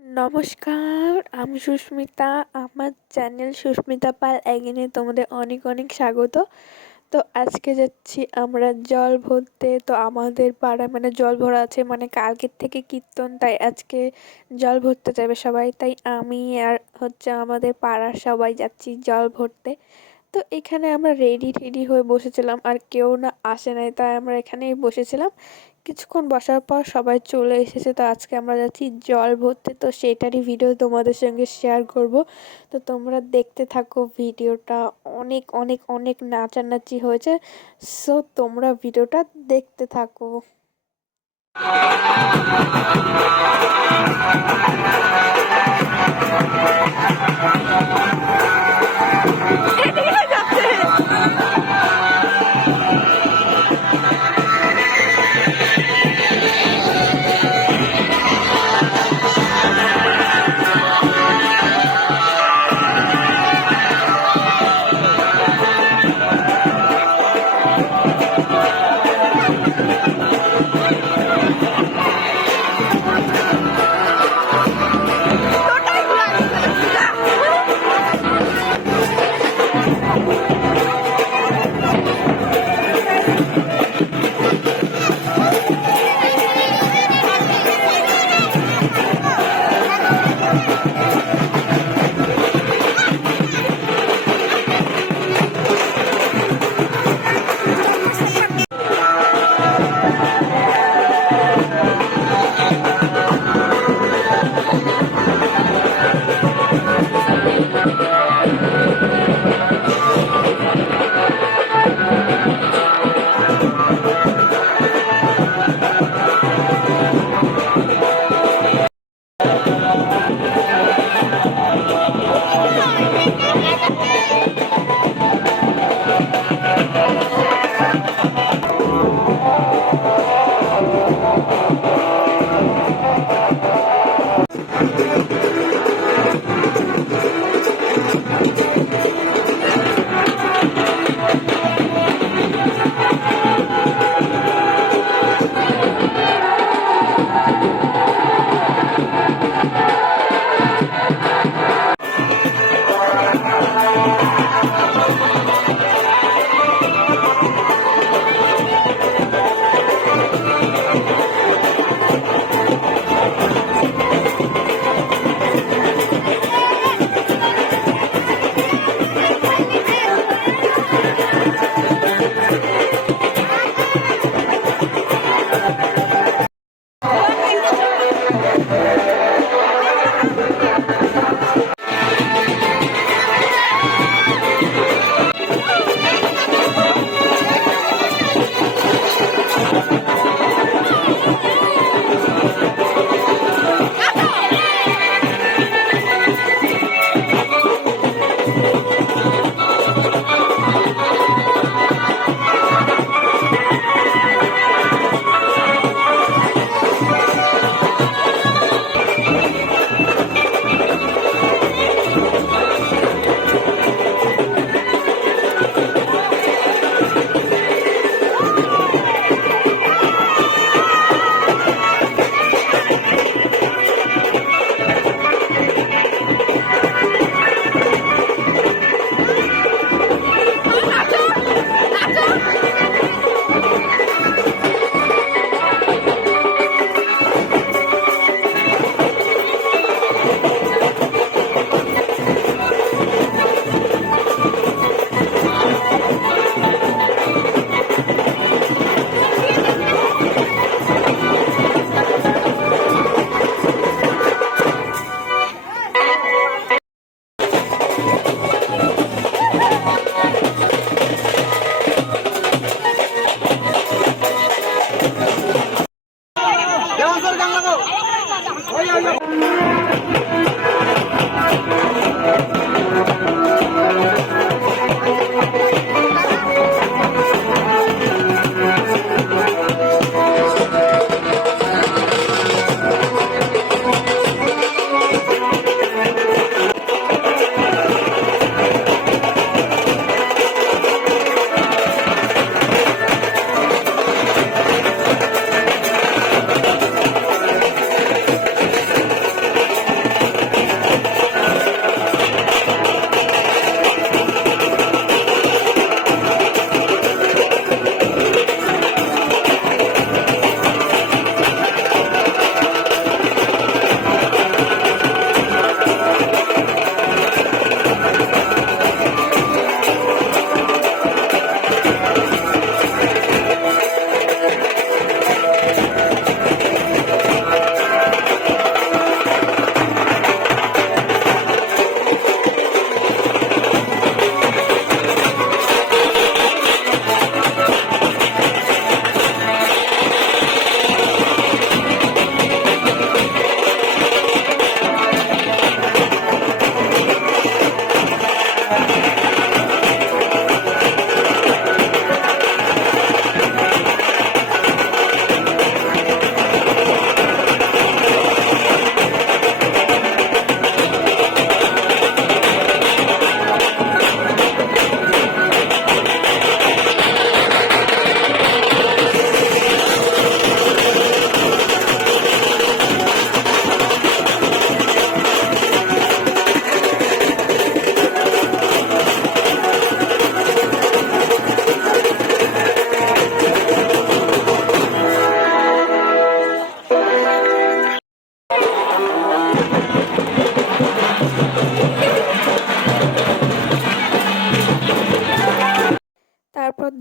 নমস্কার, আমি সুস্মিতা। আমার চ্যানেল সুস্মিতা পাল এগেইনে তোমাদের অনেক অনেক স্বাগত। তো আজকে যাচ্ছি আমরা জল ভরতে। তো আমাদের পাড়ায় জল ভরা আছে, কালকের থেকে কীর্তন, তাই আজকে জল ভরতে যাবে সবাই। তাই আমি আর আমাদের পাড়ার সবাই যাচ্ছি জল ভরতে। তো এখানে আমরা রেডি টেডি হয়ে বসেছিলাম, আর কেউ না আসে নাই, তাই আমরা এখানেই বসেছিলাম। কিছুক্ষণ বসার পর সবাই চলে এসেছে। তো আজকে আমরা যাচ্ছি জল ভরতে, তো সেটারই ভিডিও তোমাদের সঙ্গে শেয়ার করব। তো তোমরা দেখতে থাকো ভিডিওটা। অনেক অনেক অনেক নাচানাচি হয়েছে, সো তোমরা ভিডিওটা দেখতে থাকো।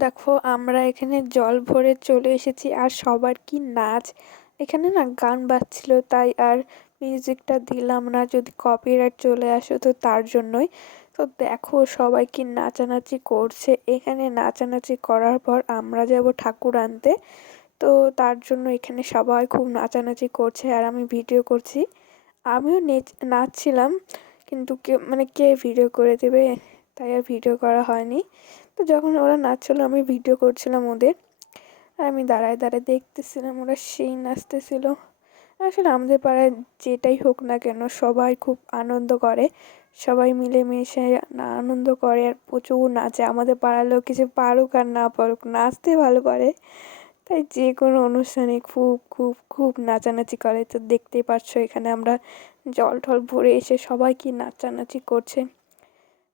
দেখো আমরা এখানে জল ভরে চলে এসেছি আর সবার কি নাচ! এখানে না গান বাজছিল তাই আর মিউজিকটা দিলাম না, যদি কপিরাইট চলে আসে তো তার জন্যই। তো দেখো সবাই কি নাচানাচি করছে, এখানে নাচানাচি করার পর আমরা যাব ঠাকুর আনতে। তো তার জন্য এখানে সবাই খুব নাচানাচি করছে আর আমি ভিডিও করছি। আমিও নাচছিলাম, কিন্তু কে ভিডিও করে দেবে, তাই আর ভিডিও করা হয়নি। তো যখন ওরা নাচছিল আমি ভিডিও করছিলাম ওদের, আর আমি দাঁড়ায় দাঁড়ায় দেখতেছিলাম ওরা সেই নাচতেছিল। আসলে আমাদের পাড়ায় যেটাই হোক না কেন সবাই খুব আনন্দ করে, সবাই মিলেমিশে আনন্দ করে আর প্রচুর নাচে। আমাদের পাড়ার লোক কিছু পারুক আর না পারুক নাচতে ভালো পারে, তাই যে কোনো অনুষ্ঠানে খুব খুব খুব নাচানাচি করে। তো দেখতেই পাচ্ছ এখানে আমরা জল টল ভরে এসে সবাই কি নাচানাচি করছে,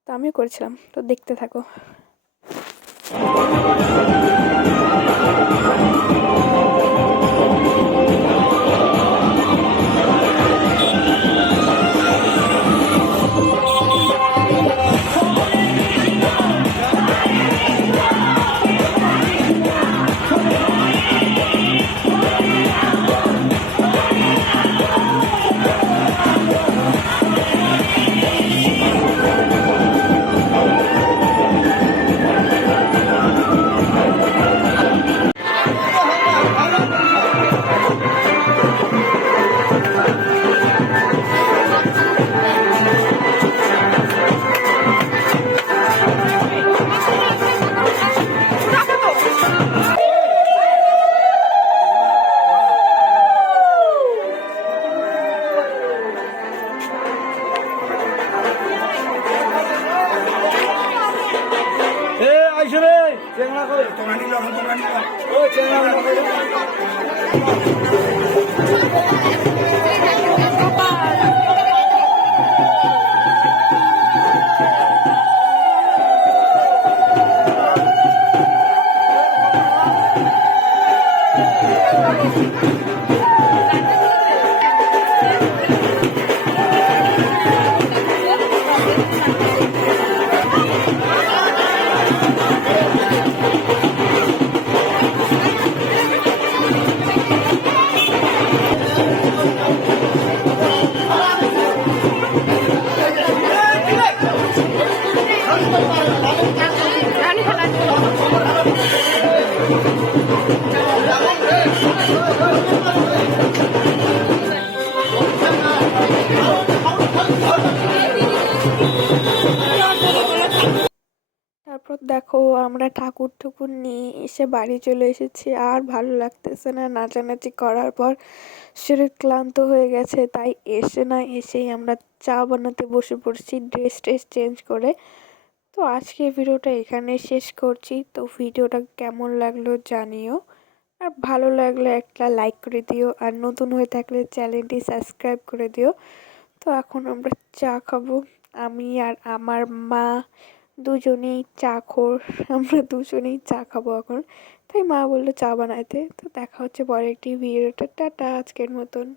তো আমিও করেছিলাম, তো দেখতে থাকো। তারপর দেখো আমরা ঠাকুর ঠুকুর নিয়ে এসে বাড়ি চলে এসেছি, আর ভালো লাগতেছে না নাচানাচি করার পর, শরীর ক্লান্ত হয়ে গেছে। তাই এসেই আমরা চা বানাতে বসে পড়ছি ড্রেস চেঞ্জ করে। তো আজকে ভিডিওটা এখানে শেষ করছি। তো ভিডিওটা কেমন লাগলো জানিও, আর ভালো লাগলে একটা লাইক করে দিও, আর নতুন হয়ে থাকলে চ্যানেলটি সাবস্ক্রাইব করে দিও। তো এখন আমরা চা খাবো, আমি আর আমার মা দুজনেই চাখোর, আমরা দুজনেই চা খাবো এখন। তাই মা বললো চা বানাইতে। তো দেখা হচ্ছে পরে একটি ভিডিওটা, টাটা আজকের মতন।